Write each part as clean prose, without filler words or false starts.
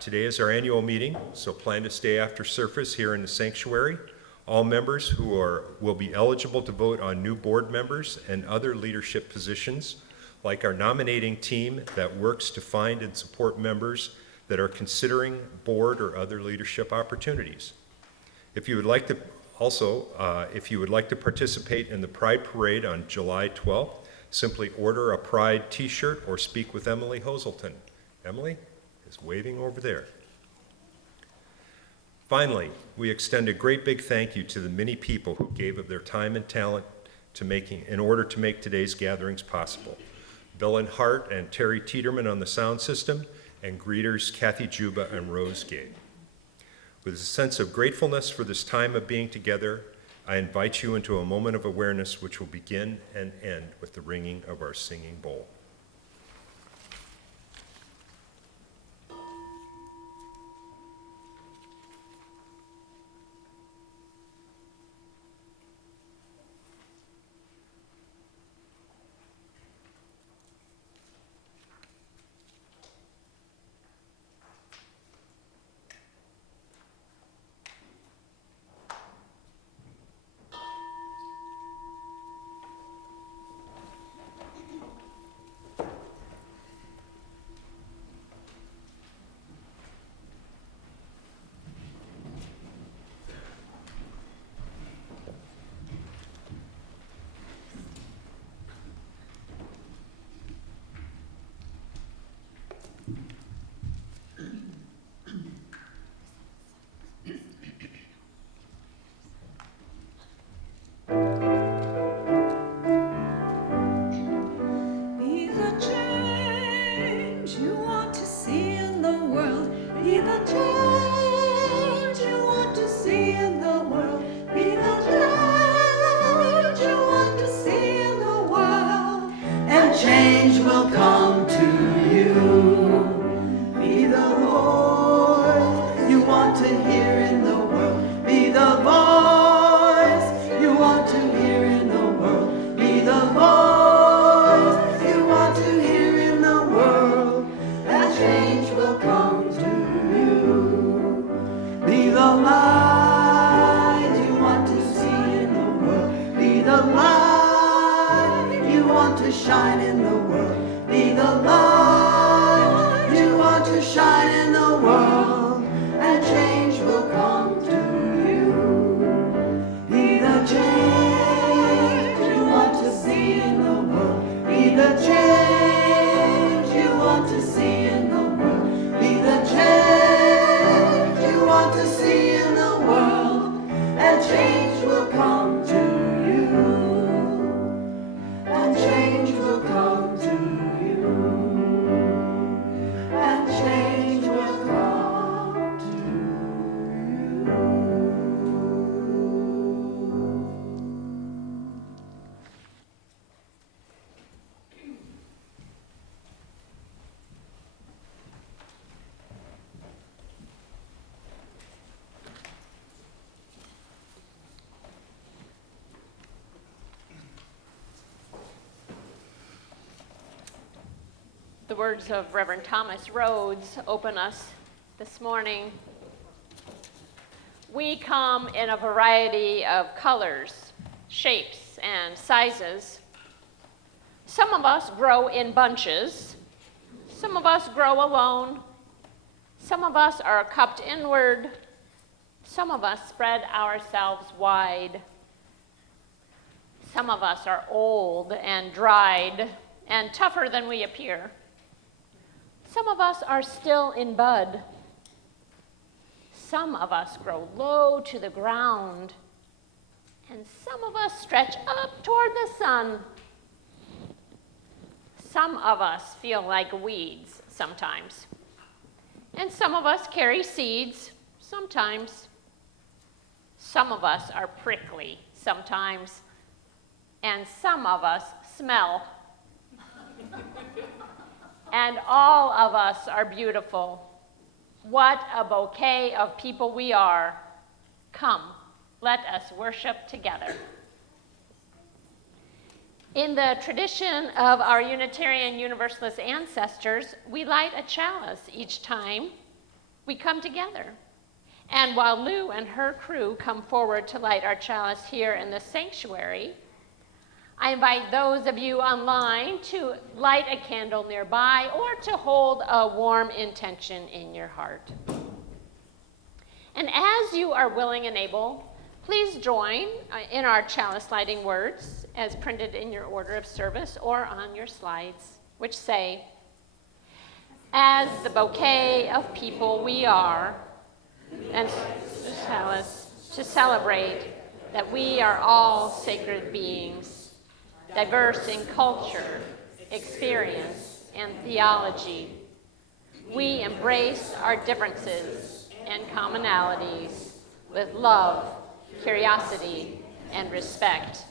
Today is our annual meeting, so plan to stay after service here in the sanctuary. All members who will be eligible to vote on new board members and other leadership positions, like our nominating team that works to find and support members that are considering board or other leadership opportunities. If you would like to participate in the Pride Parade on July 12th, simply order a Pride t-shirt or speak with Emily Hoselton. Emily is waving over there. Finally, we extend a great big thank you to the many people who gave of their time and talent in order to make today's gatherings possible. Bill and Hart and Terry Teeterman on the sound system, and greeters Kathy Juba and Rose Gay. With a sense of gratefulness for this time of being together, I invite you into a moment of awareness which will begin and end with the ringing of our singing bowl. The words of Reverend Thomas Rhodes open us this morning. We come in a variety of colors, shapes, and sizes. Some of us grow in bunches. Some of us grow alone. Some of us are cupped inward. Some of us spread ourselves wide. Some of us are old and dried and tougher than we appear. Some of us are still in bud. Some of us grow low to the ground, and some of us stretch up toward the sun. Some of us feel like weeds sometimes, and some of us carry seeds sometimes. Some of us are prickly sometimes, and some of us smell. And all of us are beautiful. What a bouquet of people we are. Come, let us worship together. In the tradition of our Unitarian Universalist ancestors, we light a chalice each time we come together. And while Lou and her crew come forward to light our chalice here in the sanctuary, I invite those of you online to light a candle nearby or to hold a warm intention in your heart. And as you are willing and able, please join in our chalice lighting words as printed in your order of service or on your slides, which say, "As the bouquet of people we are, and chalice to celebrate that we are all sacred beings, diverse in culture, experience, and theology. We embrace our differences and commonalities with love, curiosity, and respect."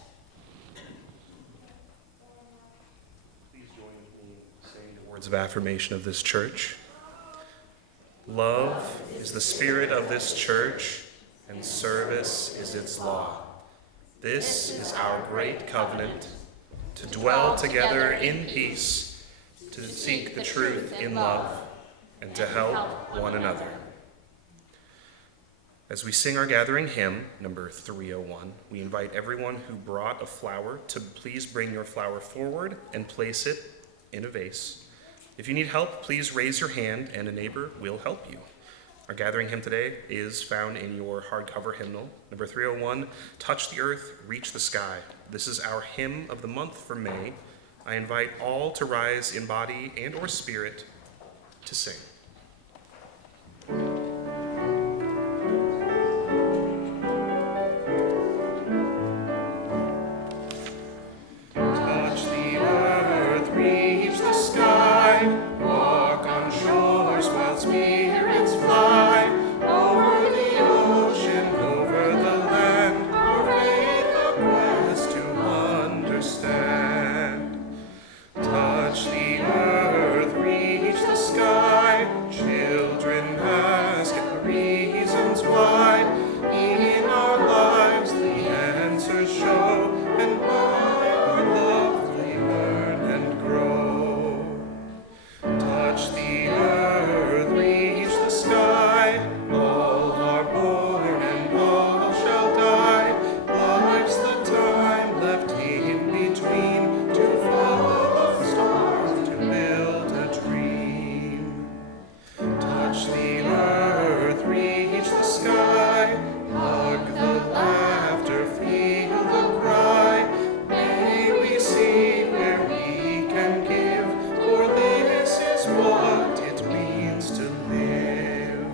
Please join me in saying the words of affirmation of this church. Love is the spirit of this church, and service is its law. This is our great covenant, to dwell together in peace, to seek the truth in love, and to help one another. As we sing our gathering hymn, number 301, we invite everyone who brought a flower to please bring your flower forward and place it in a vase. If you need help, please raise your hand and a neighbor will help you. Our gathering hymn today is found in your hardcover hymnal, number 301, Touch the Earth, Reach the Sky. This is our hymn of the month for May. I invite all to rise in body and or spirit to sing. Touch the earth, reach the sky, walk on shores while spirits fly, over the ocean, over the land, our faith a quest to understand. Touch the earth, reach the sky, children ask reasons why, in our lives the answers show, and by our love we learn and grow. Touch the earth, reach the sky, all are born and all shall die, life's the time left in between, to follow stars, to build a dream. Touch the earth, reach the sky, hug the laughter, feel the cry, may we see where we can give, for this is what it means to live.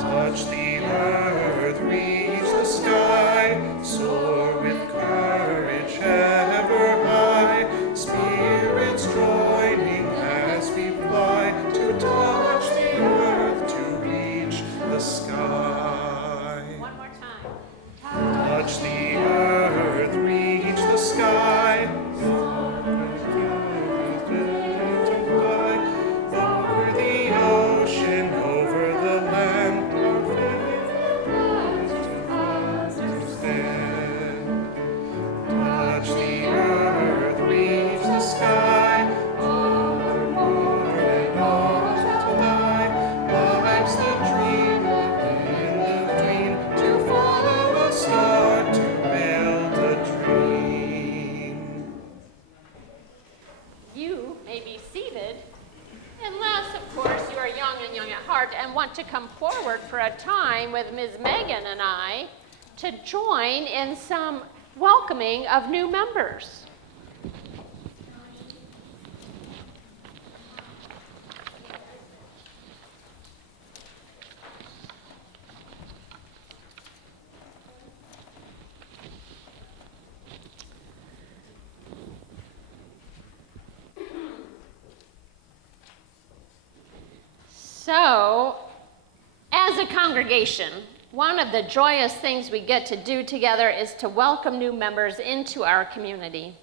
Touch the earth, reach the sky, soar with courage ever high, spirits joining as we fly, to touch the earth, to reach the sky. One more time. Touch the earth, reach the sky, over the ocean, over the land, our faith to stand. Touch the earth, reach the sky, all are born and all shall die, life's the dream within the dream, to follow a star, to build a dream. You may be seated, unless, of course, you are young and young at heart and want to come forward for a time with Ms. Megan and I to join in some welcoming of new members. So, as a congregation, one of the joyous things we get to do together is to welcome new members into our community.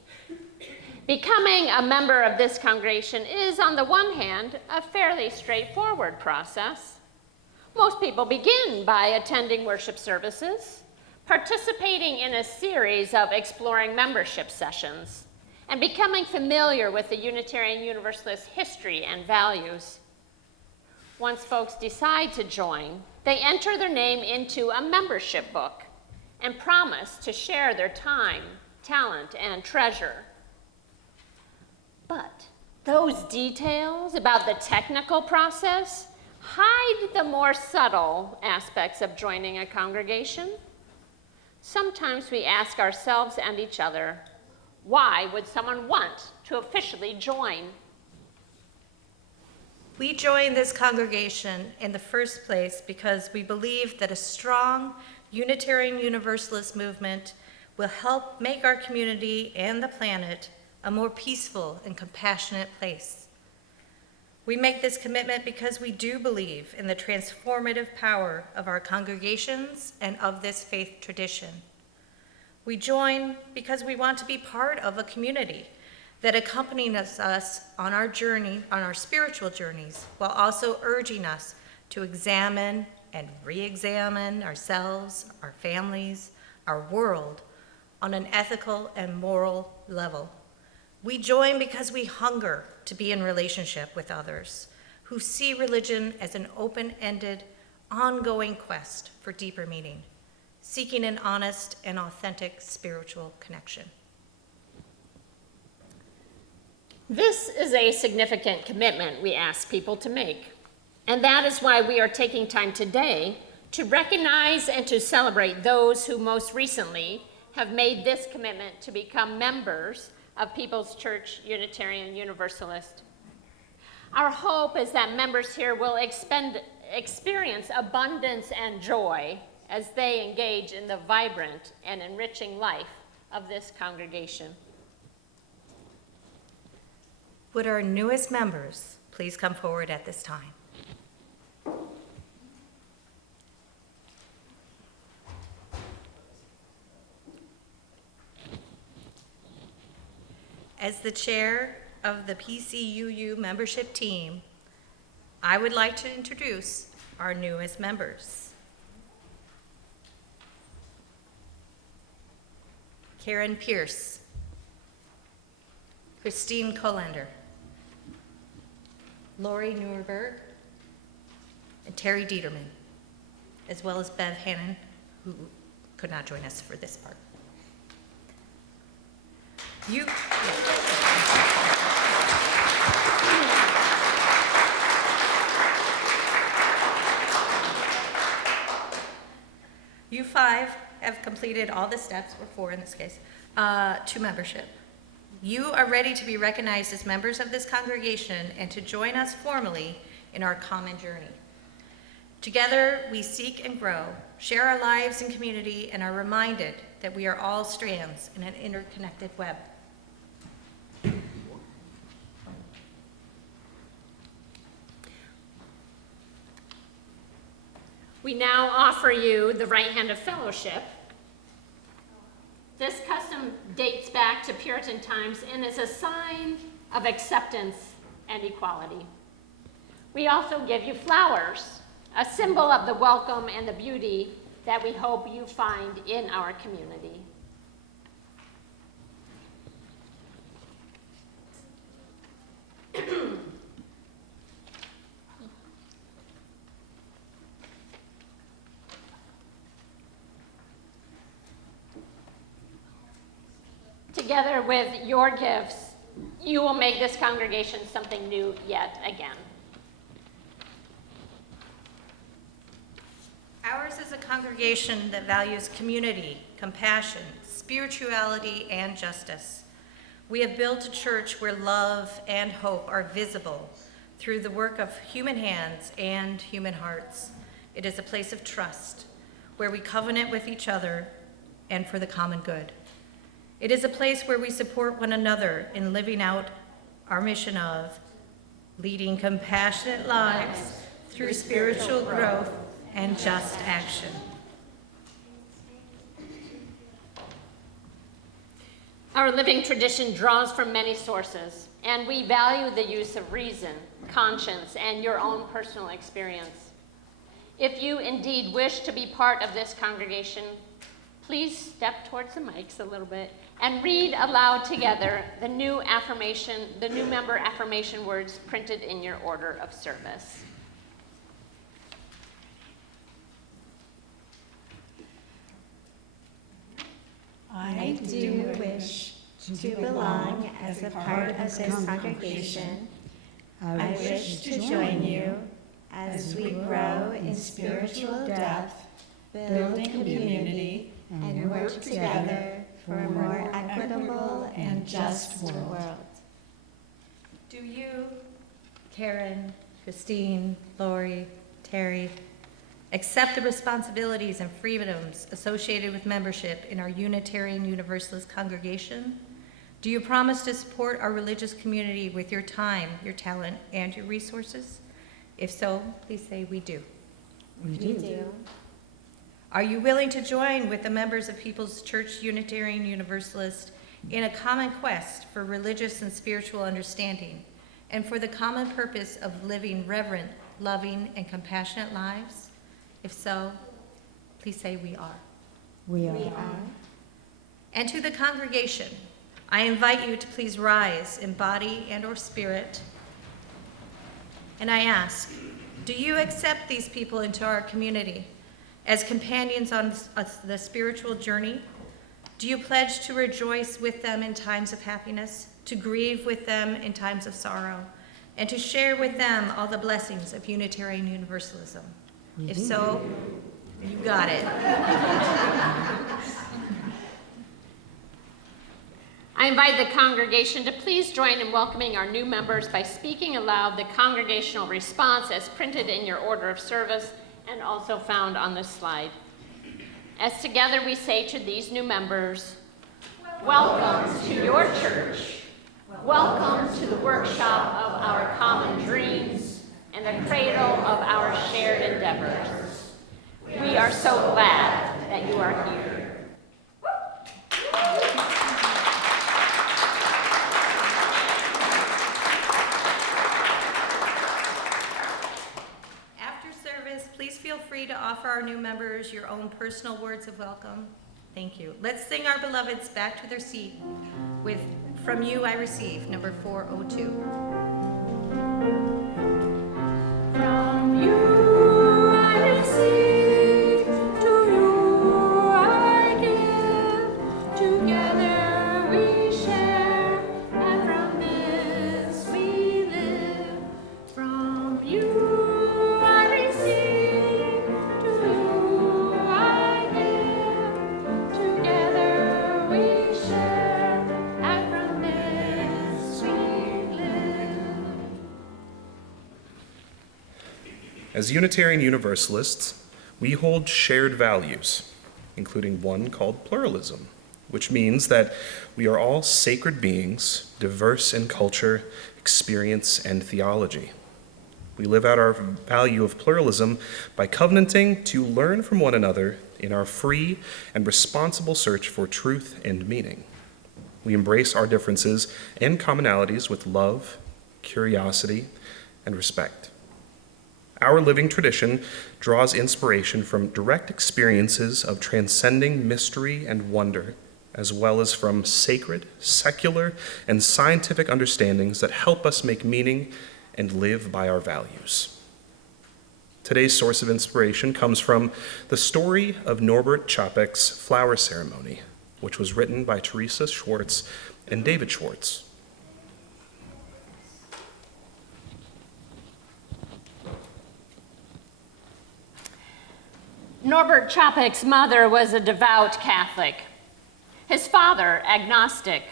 Becoming a member of this congregation is, on the one hand, a fairly straightforward process. Most people begin by attending worship services, participating in a series of exploring membership sessions, and becoming familiar with the Unitarian Universalist history and values. Once folks decide to join, they enter their name into a membership book and promise to share their time, talent, and treasure. But those details about the technical process hide the more subtle aspects of joining a congregation. Sometimes we ask ourselves and each other, why would someone want to officially join? We joined this congregation in the first place because we believe that a strong Unitarian Universalist movement will help make our community and the planet a more peaceful and compassionate place. We make this commitment because we do believe in the transformative power of our congregations and of this faith tradition. We join because we want to be part of a community that accompanies us on our journey, on our spiritual journeys, while also urging us to examine and re-examine ourselves, our families, our world on an ethical and moral level. We join because we hunger to be in relationship with others who see religion as an open-ended, ongoing quest for deeper meaning, seeking an honest and authentic spiritual connection. This is a significant commitment we ask people to make, and that is why we are taking time today to recognize and to celebrate those who most recently have made this commitment to become members of People's Church Unitarian Universalist. Our hope is that members here will experience abundance and joy as they engage in the vibrant and enriching life of this congregation. Would our newest members please come forward at this time? As the chair of the PCUU membership team, I would like to introduce our newest members. Carin Pierce, Christine Kolander, Lori Nuremberg, and Terry Dieterman, as well as Bev Hannon, who could not join us for this part. You five have completed all the steps, or four in this case, to membership. You are ready to be recognized as members of this congregation and to join us formally in our common journey. Together, we seek and grow, share our lives and community, and are reminded that we are all strands in an interconnected web. We now offer you the right hand of fellowship. This custom dates back to Puritan times and is a sign of acceptance and equality. We also give you flowers, a symbol of the welcome and the beauty that we hope you find in our community. Together with your gifts, you will make this congregation something new yet again. Ours is a congregation that values community, compassion, spirituality, and justice. We have built a church where love and hope are visible through the work of human hands and human hearts. It is a place of trust where we covenant with each other and for the common good. It is a place where we support one another in living out our mission of leading compassionate lives through spiritual growth and just action. Our living tradition draws from many sources, and we value the use of reason, conscience, and your own personal experience. If you indeed wish to be part of this congregation, please step towards the mics a little bit and read aloud together the new member affirmation words printed in your order of service. to belong as a part of this congregation. I wish to join you as we grow in spiritual depth, build community, and work together for a more equitable and just world. Do you, Carin, Christine, Lori, Terry, accept the responsibilities and freedoms associated with membership in our Unitarian Universalist congregation? Do you promise to support our religious community with your time, your talent, and your resources? If so, please say we do. We do. Are you willing to join with the members of People's Church Unitarian Universalist in a common quest for religious and spiritual understanding and for the common purpose of living reverent, loving, and compassionate lives? If so, please say we are. We are. And to the congregation, I invite you to please rise in body and or spirit. And I ask, do you accept these people into our community as companions on the spiritual journey? Do you pledge to rejoice with them in times of happiness, to grieve with them in times of sorrow, and to share with them all the blessings of Unitarian Universalism? If so, you got it. I invite the congregation to please join in welcoming our new members by speaking aloud the congregational response as printed in your order of service and also found on this slide. As together we say to these new members, welcome to your church. Welcome to the workshop of our common dreams and the cradle of our shared endeavors. We are so glad that you are here. Please feel free to offer our new members your own personal words of welcome. Thank you. Let's sing our beloveds back to their seat with From You I Receive, number 402. From you I receive, to you I give, together we share, and from this we live. From you As Unitarian Universalists, we hold shared values, including one called pluralism, which means that we are all sacred beings, diverse in culture, experience, and theology. We live out our value of pluralism by covenanting to learn from one another in our free and responsible search for truth and meaning. We embrace our differences and commonalities with love, curiosity, and respect. Our living tradition draws inspiration from direct experiences of transcending mystery and wonder, as well as from sacred, secular, and scientific understandings that help us make meaning and live by our values. Today's source of inspiration comes from the story of Norbert Čapek's flower ceremony, which was written by Teresa Schwartz and David Schwartz. Norbert Čapek's mother was a devout Catholic. His father, agnostic.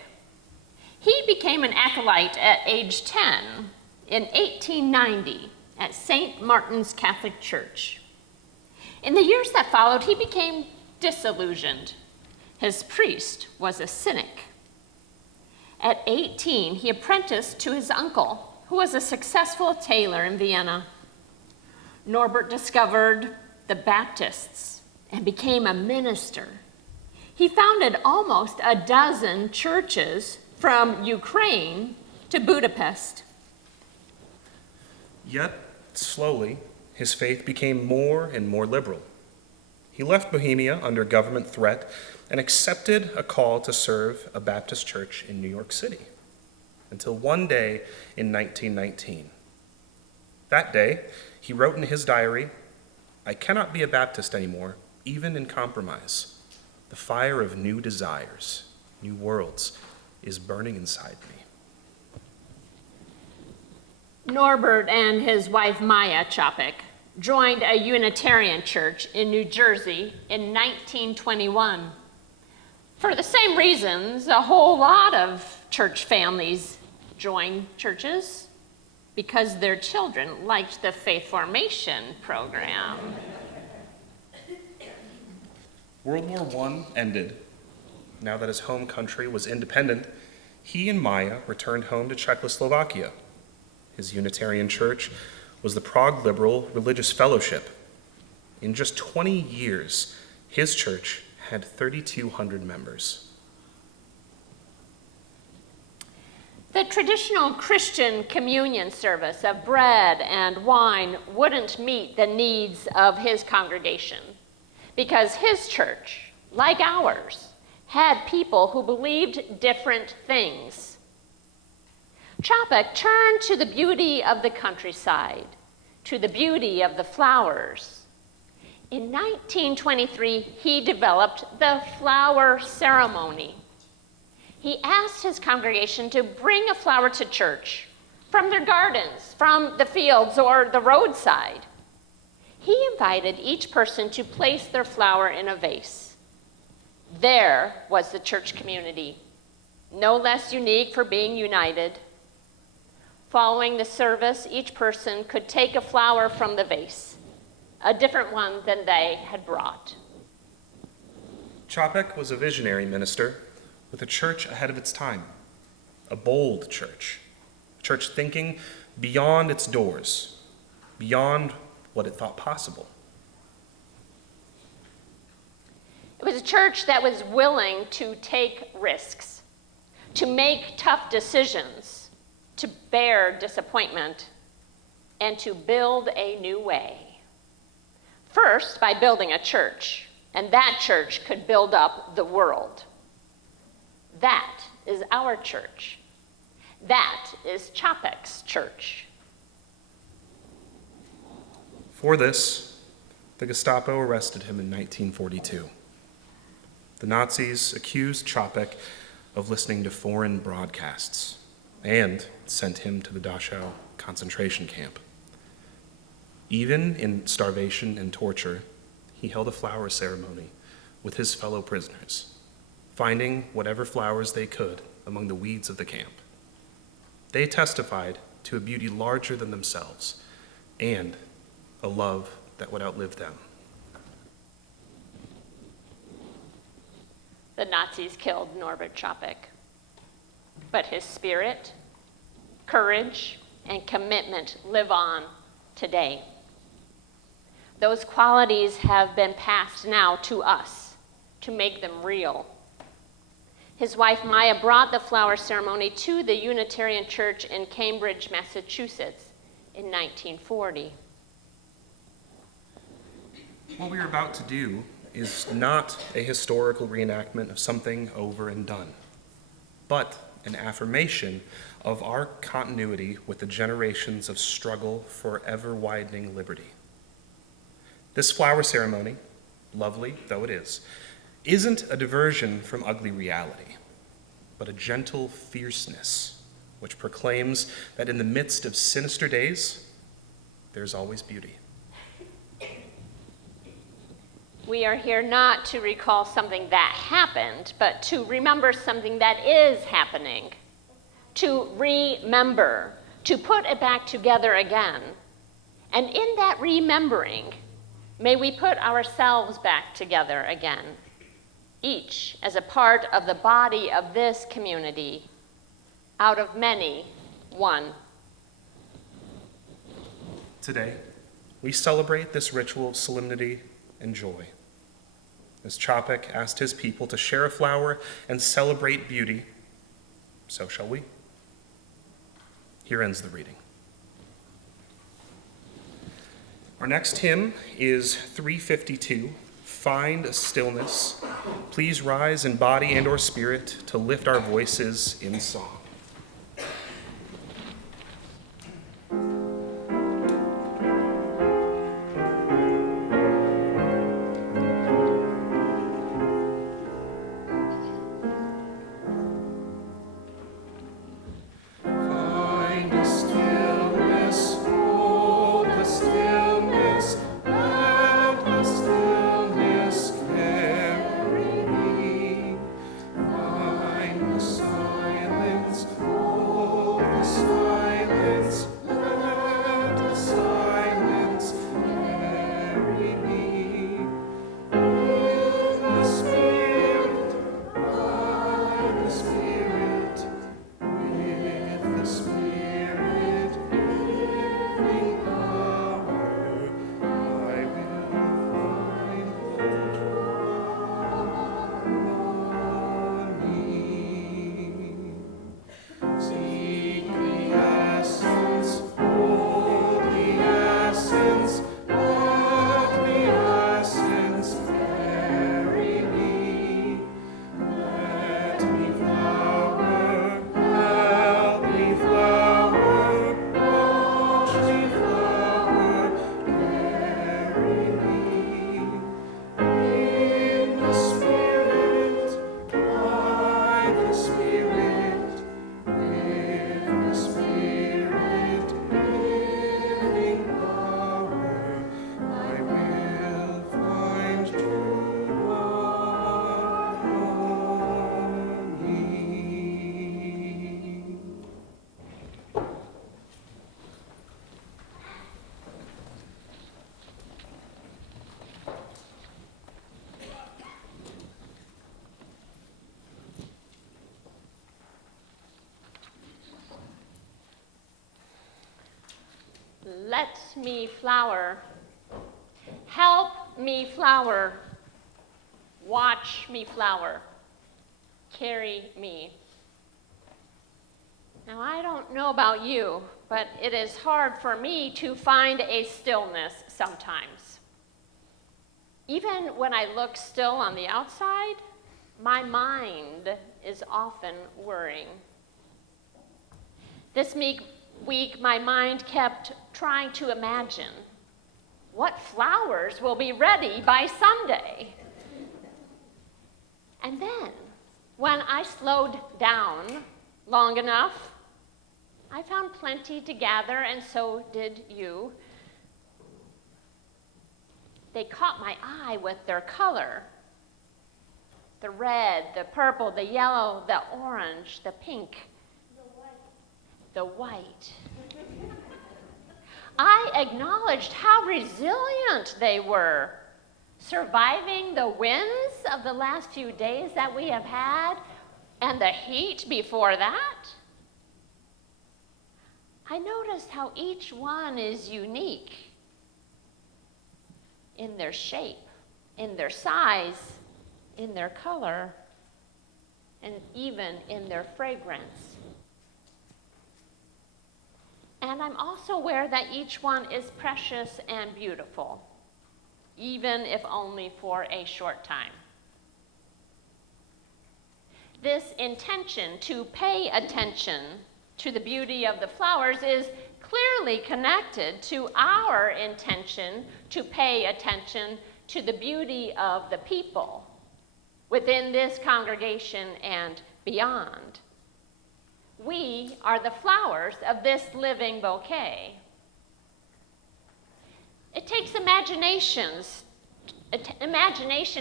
He became an acolyte at age 10 in 1890 at St. Martin's Catholic Church. In the years that followed, he became disillusioned. His priest was a cynic. At 18, he apprenticed to his uncle, who was a successful tailor in Vienna. Norbert discovered the Baptists and became a minister. He founded almost a dozen churches from Ukraine to Budapest. Yet, slowly, his faith became more and more liberal. He left Bohemia under government threat and accepted a call to serve a Baptist church in New York City, until one day in 1919. That day, he wrote in his diary, "I cannot be a Baptist anymore, even in compromise. The fire of new desires, new worlds, is burning inside me. Norbert and his wife Maya Chopik joined a Unitarian church in New Jersey in 1921. For the same reasons, a whole lot of church families join churches, because their children liked the faith formation program. World War I ended. Now that his home country was independent, he and Maya returned home to Czechoslovakia. His Unitarian church was the Prague Liberal Religious Fellowship. In just 20 years, his church had 3,200 members. The traditional Christian communion service of bread and wine wouldn't meet the needs of his congregation, because his church, like ours, had people who believed different things. Chopik turned to the beauty of the countryside, to the beauty of the flowers. In 1923, he developed the flower ceremony. He asked his congregation to bring a flower to church from their gardens, from the fields, or the roadside. He invited each person to place their flower in a vase. There was the church community, no less unique for being united. Following the service, each person could take a flower from the vase, a different one than they had brought. Chopik was a visionary minister with a church ahead of its time, a bold church, a church thinking beyond its doors, beyond what it thought possible. It was a church that was willing to take risks, to make tough decisions, to bear disappointment, and to build a new way. First, by building a church, and that church could build up the world. That is our church. That is Chopik's church. For this, the Gestapo arrested him in 1942. The Nazis accused Chopik of listening to foreign broadcasts and sent him to the Dachau concentration camp. Even in starvation and torture, he held a flower ceremony with his fellow prisoners, finding whatever flowers they could among the weeds of the camp. They testified to a beauty larger than themselves and a love that would outlive them. The Nazis killed Norbert Chopik, but his spirit, courage, and commitment live on today. Those qualities have been passed now to us to make them real. His wife Maya brought the flower ceremony to the Unitarian Church in Cambridge, Massachusetts in 1940. What we are about to do is not a historical reenactment of something over and done, but an affirmation of our continuity with the generations of struggle for ever-widening liberty. This flower ceremony, lovely though it is, isn't a diversion from ugly reality, but a gentle fierceness which proclaims that in the midst of sinister days, there's always beauty. We are here not to recall something that happened, but to remember something that is happening. To remember, to put it back together again. And in that remembering, may we put ourselves back together again, each as a part of the body of this community, out of many, one. Today, we celebrate this ritual of solemnity and joy. As Chopik asked his people to share a flower and celebrate beauty, so shall we. Here ends the reading. Our next hymn is 352, Find a Stillness. Please rise in body and or spirit to lift our voices in song. Let me flower. Help me flower. Watch me flower. Carry me. Now, I don't know about you, but it is hard for me to find a stillness sometimes. Even when I look still on the outside, my mind is often worrying. This week, my mind kept trying to imagine what flowers will be ready by Sunday. And then, when I slowed down long enough, I found plenty to gather, and so did you. They caught my eye with their color. The red, the purple, the yellow, the orange, the pink, the white. I acknowledged how resilient they were, surviving the winds of the last few days that we have had and the heat before that. I noticed how each one is unique in their shape, in their size, in their color, and even in their fragrance. And I'm also aware that each one is precious and beautiful, even if only for a short time. This intention to pay attention to the beauty of the flowers is clearly connected to our intention to pay attention to the beauty of the people within this congregation and beyond. We are the flowers of this living bouquet. It takes imagination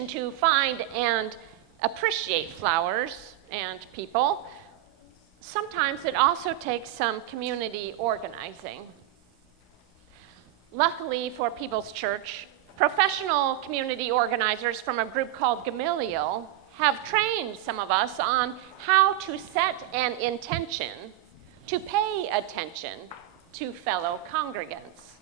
to find and appreciate flowers and people. Sometimes it also takes some community organizing. Luckily for People's Church, professional community organizers from a group called Gamaliel have trained some of us on how to set an intention to pay attention to fellow congregants.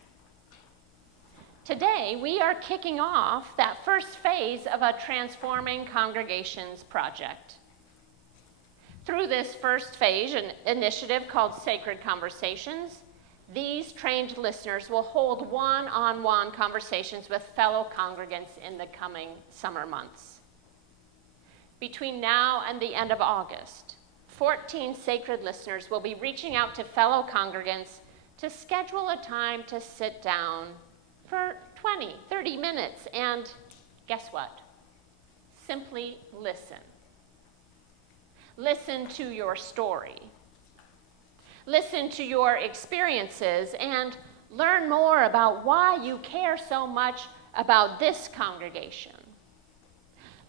Today, we are kicking off that first phase of a Transforming Congregations project. Through this first phase, an initiative called Sacred Conversations, these trained listeners will hold one-on-one conversations with fellow congregants in the coming summer months. Between now and the end of August, 14 sacred listeners will be reaching out to fellow congregants to schedule a time to sit down for 20, 30 minutes and guess what? Simply listen. Listen to your story. Listen to your experiences and learn more about why you care so much about this congregation.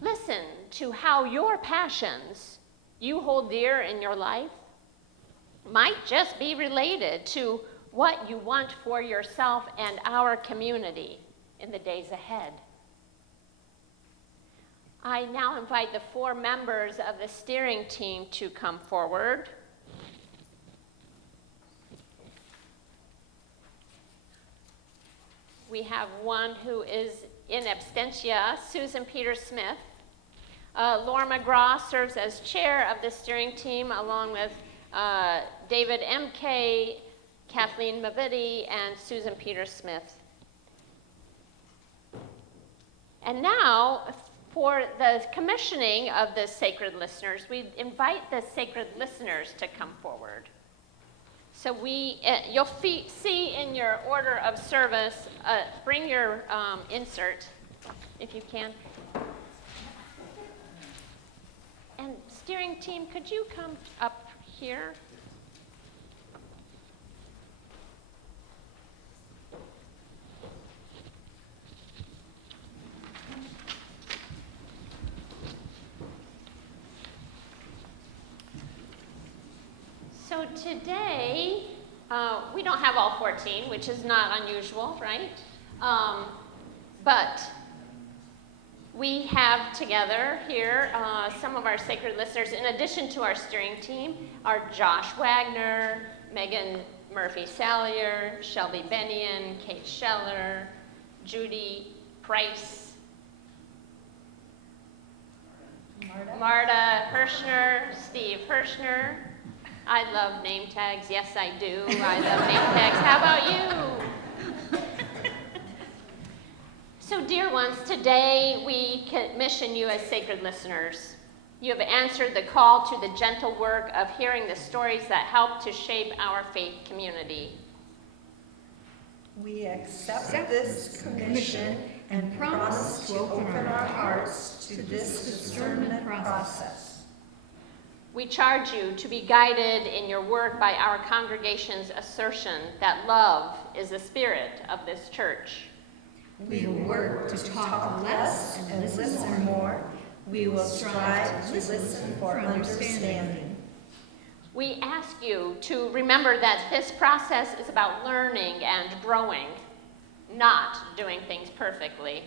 Listen to how your passions you hold dear in your life might just be related to what you want for yourself and our community in the days ahead. I now invite the 4 members of the steering team to come forward. We have one who is in absentia, Susan Peters-Smith. Laura McGraw serves as chair of the steering team, along with David M.K., Kathleen Mavidi, and Susan Peters-Smith. And now, for the commissioning of the sacred listeners, we invite the sacred listeners to come forward. So you'll see in your order of service, bring your insert, if you can. And steering team, could you come up here? So today, we don't have all 14, which is not unusual, right? But we have together here some of our sacred listeners. In addition to our steering team, are Josh Wagner, Megan Murphy Sallier, Shelby Bennion, Kate Scheller, Judy Price, Marta Hirschner, Steve Hirschner. I love name tags. Yes, I do. I love name tags. How about you? So, dear ones, today we commission you as sacred listeners. You have answered the call to the gentle work of hearing the stories that help to shape our faith community. We accept this commission and promise to open our hearts to this discernment process. We charge you to be guided in your work by our congregation's assertion that love is the spirit of this church. We will work to talk less and listen more. We will strive to listen for understanding. We ask you to remember that this process is about learning and growing, not doing things perfectly.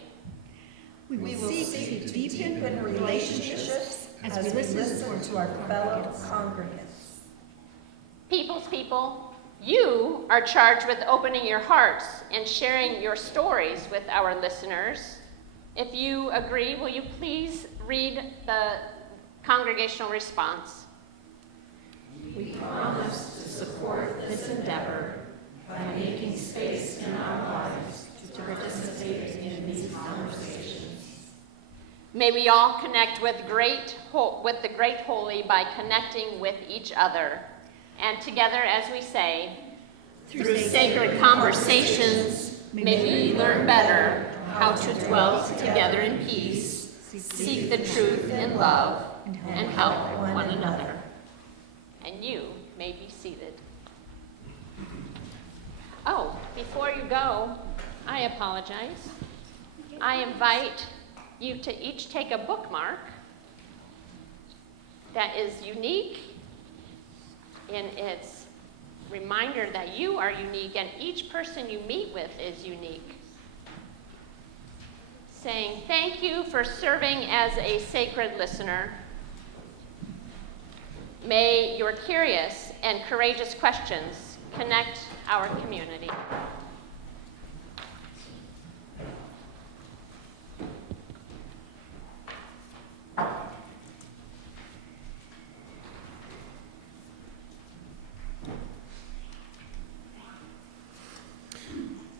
We will seek to deepen relationships as we listen to our fellow congregants. People's people, you are charged with opening your hearts and sharing your stories with our listeners. If you agree, will you please read the congregational response? We promise to support this endeavor by making space in our lives to participate in these conversations. May we all connect with the Great Holy by connecting with each other. And together, as we say, through sacred conversations, may we learn better how to dwell together in peace, seek the truth in love, and help one another. And you may be seated. Oh, before you go, I apologize. I invite you to each take a bookmark that is unique in its reminder that you are unique and each person you meet with is unique. Saying thank you for serving as a sacred listener. May your curious and courageous questions connect our community.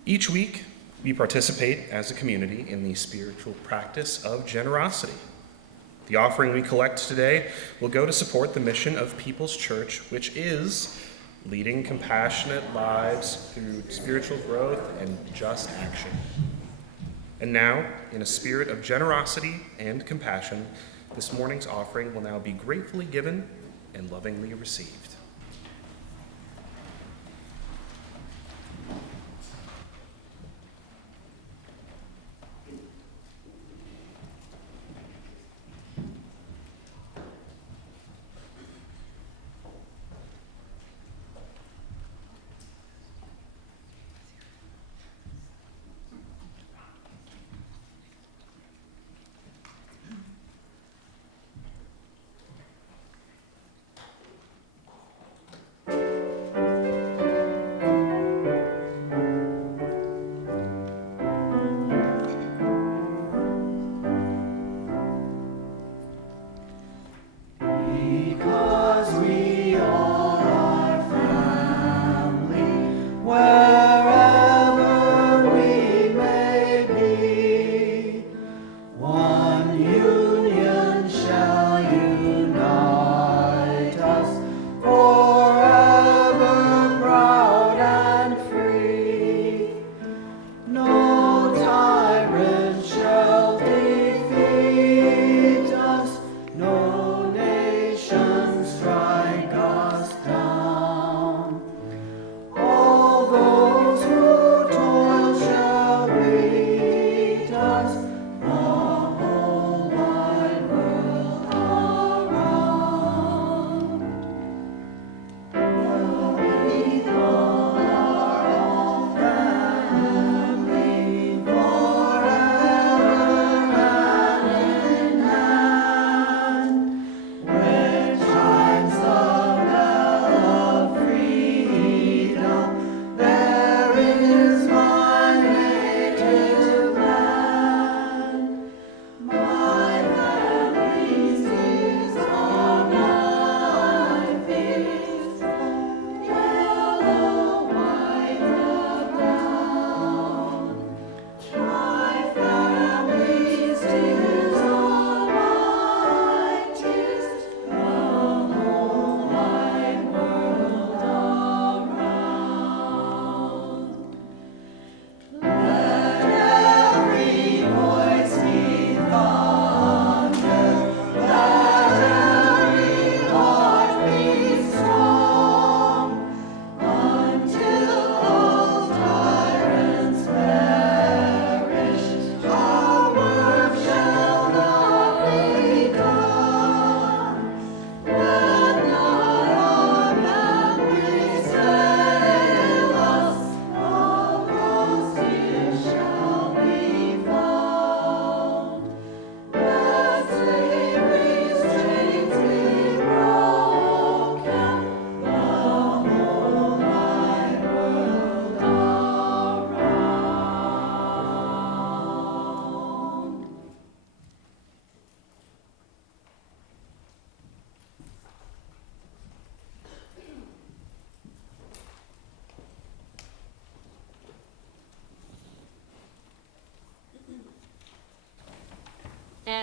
Each week, we participate as a community in the spiritual practice of generosity. The offering we collect today will go to support the mission of People's Church, which is leading compassionate lives through spiritual growth and just action. And now, in a spirit of generosity and compassion, this morning's offering will now be gratefully given and lovingly received.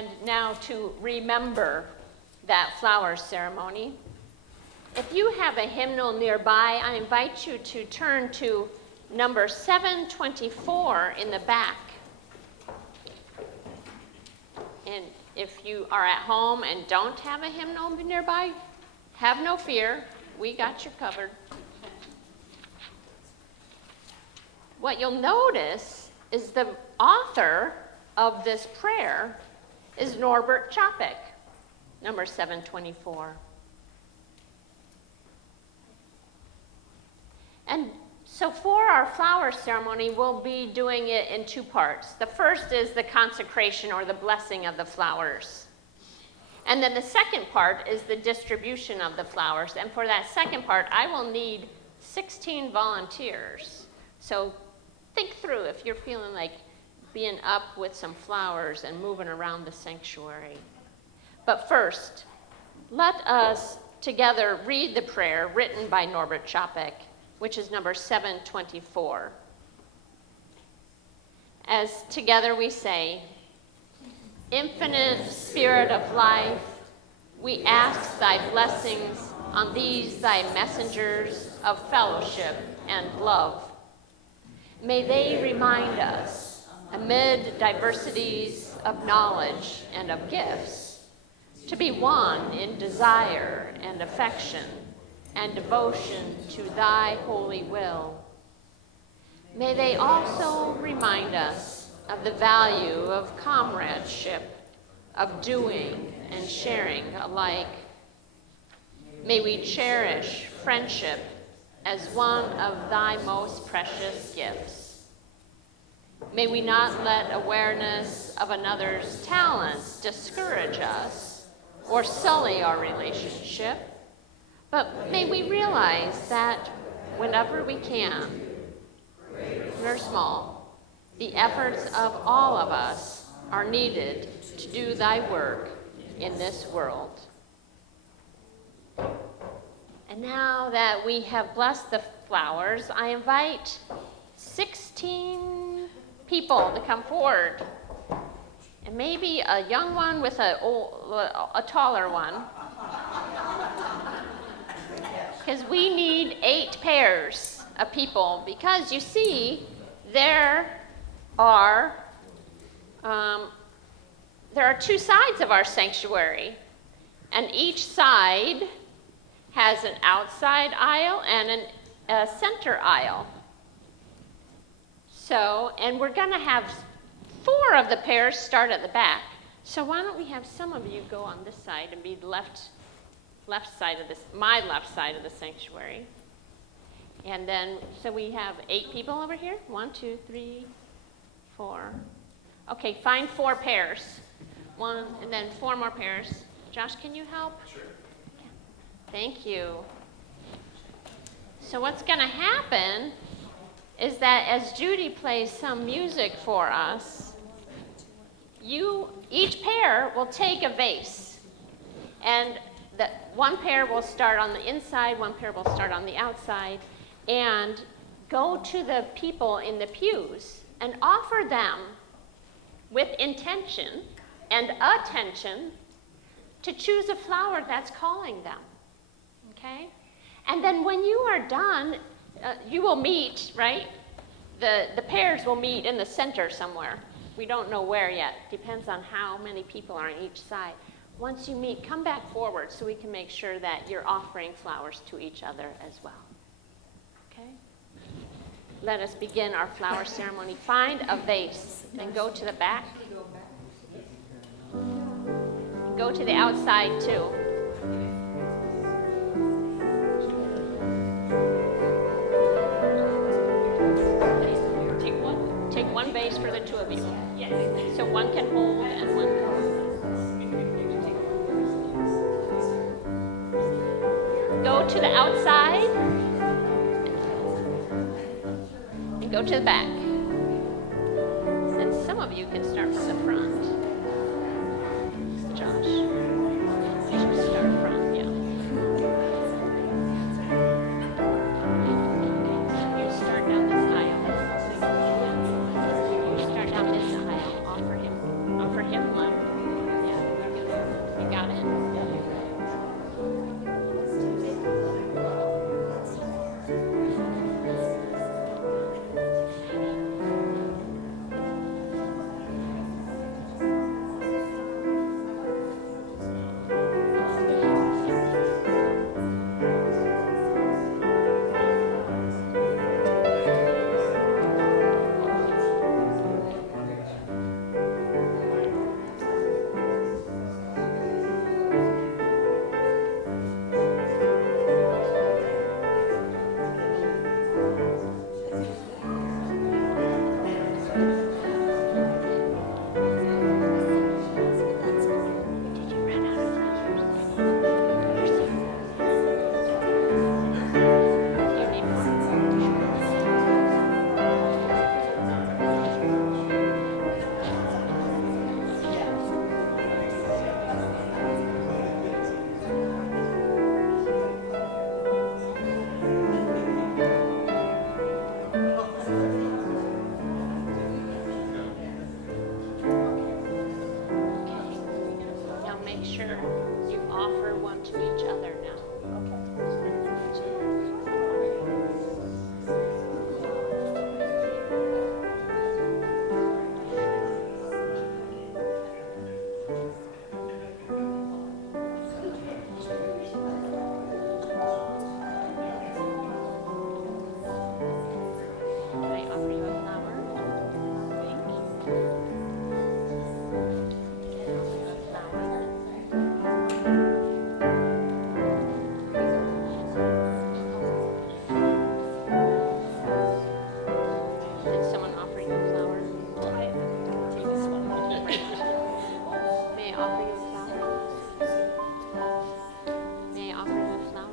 And now to remember that flower ceremony. If you have a hymnal nearby, I invite you to turn to number 724 in the back. And if you are at home and don't have a hymnal nearby, have no fear, we got you covered. What you'll notice is the author of this prayer is Norbert Chopik, number 724. And so for our flower ceremony, we'll be doing it in two parts. The first is the consecration or the blessing of the flowers. And then the second part is the distribution of the flowers. And for that second part, I will need 16 volunteers. So think through if you're feeling like being up with some flowers and moving around the sanctuary. But first, let us together read the prayer written by Norbert Chopik, which is number 724. As together we say, Infinite Spirit of life, we ask thy blessings on these thy messengers of fellowship and love. May they remind us, amid diversities of knowledge and of gifts, to be one in desire and affection and devotion to thy holy will. May they also remind us of the value of comradeship, of doing and sharing alike. May we cherish friendship as one of thy most precious gifts. May we not let awareness of another's talents discourage us or sully our relationship, but may we realize that whenever we can, great or small, the efforts of all of us are needed to do thy work in this world. And now that we have blessed the flowers, I invite 16 people to come forward. And maybe a young one with a taller one. Because we need 8 pairs of people. Because you see, there are 2 sides of our sanctuary. And each side has an outside aisle and a center aisle. So, and we're going to have 4 of the pairs start at the back. So why don't we have some of you go on this side and be left side of this, my left side of the sanctuary. And then, so we have 8 people over here. 1, 2, 3, 4. Okay, find 4 pairs. 1, and then 4 more pairs. Josh, can you help? Sure. Thank you. So what's going to happen is that as Judy plays some music for us, each pair will take a vase. And one pair will start on the inside, one pair will start on the outside, and go to the people in the pews and offer them with intention and attention to choose a flower that's calling them. Okay? And then when you are done, you will meet, right? The pairs will meet in the center somewhere. We don't know where yet. Depends on how many people are on each side. Once you meet, come back forward so we can make sure that you're offering flowers to each other as well. Okay? Let us begin our flower ceremony. Find a vase and go to the back. Go to the outside too. Take one vase for the 2 of you. So one can hold and one can hold. Go to the outside and go to the back. And some of you can start from the front. Josh, you should start front, yeah. You start down this aisle. You start down this aisle. Offer him one. You offer one to each other now. Can I offer you a flower? Thank you. Can I offer you a flower? Did someone offer you a flower? Take this one. May I offer you a flower? May I offer you a flower?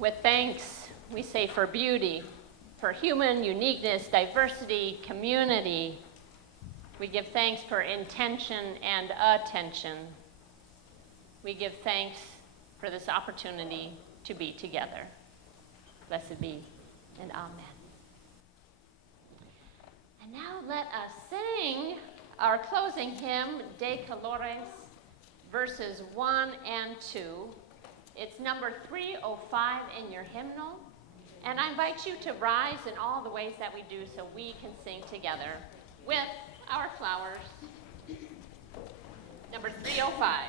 With thanks, we say for beauty, for human uniqueness, diversity, community. We give thanks for intention and attention. We give thanks for this opportunity to be together. Blessed be and amen. And now let us sing our closing hymn, De Colores, verses 1 and 2. It's number 305 in your hymnal. And I invite you to rise in all the ways that we do so we can sing together with our flowers. Number 305.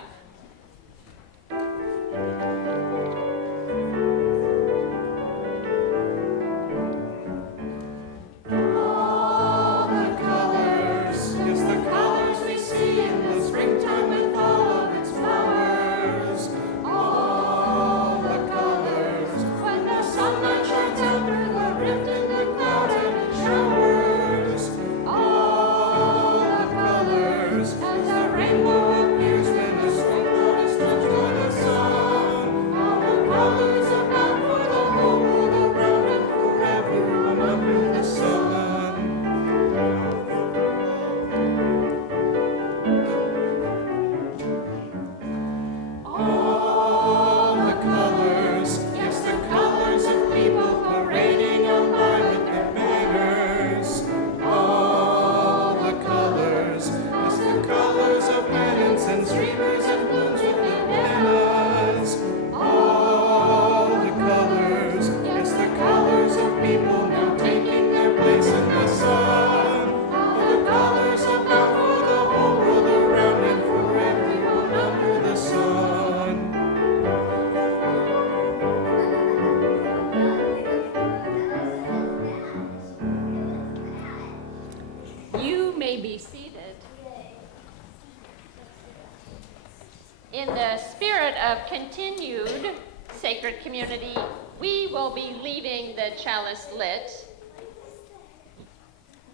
In the spirit of continued sacred community, we will be leaving the chalice lit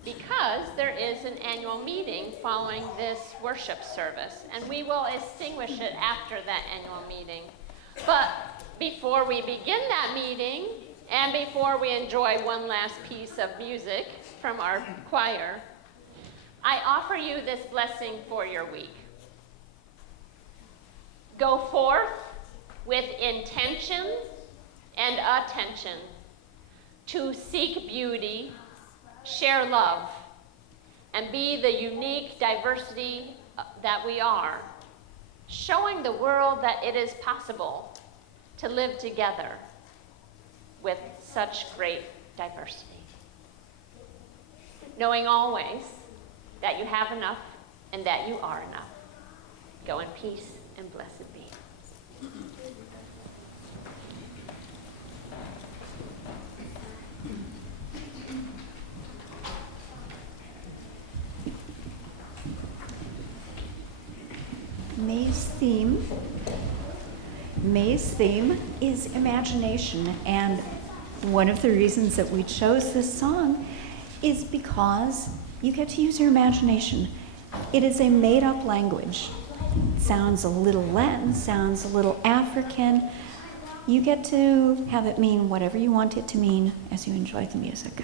because there is an annual meeting following this worship service, and we will extinguish it after that annual meeting. But before we begin that meeting, and before we enjoy one last piece of music from our choir, I offer you this blessing for your week. Go forth with intention and attention to seek beauty, share love, and be the unique diversity that we are, showing the world that it is possible to live together with such great diversity. Knowing always that you have enough and that you are enough. Go in peace and blessed be. May's theme is imagination, and one of the reasons that we chose this song is because you get to use your imagination. It is a made-up language. sounds a little Latin, sounds a little African. You get to have it mean whatever you want it to mean as you enjoy the music.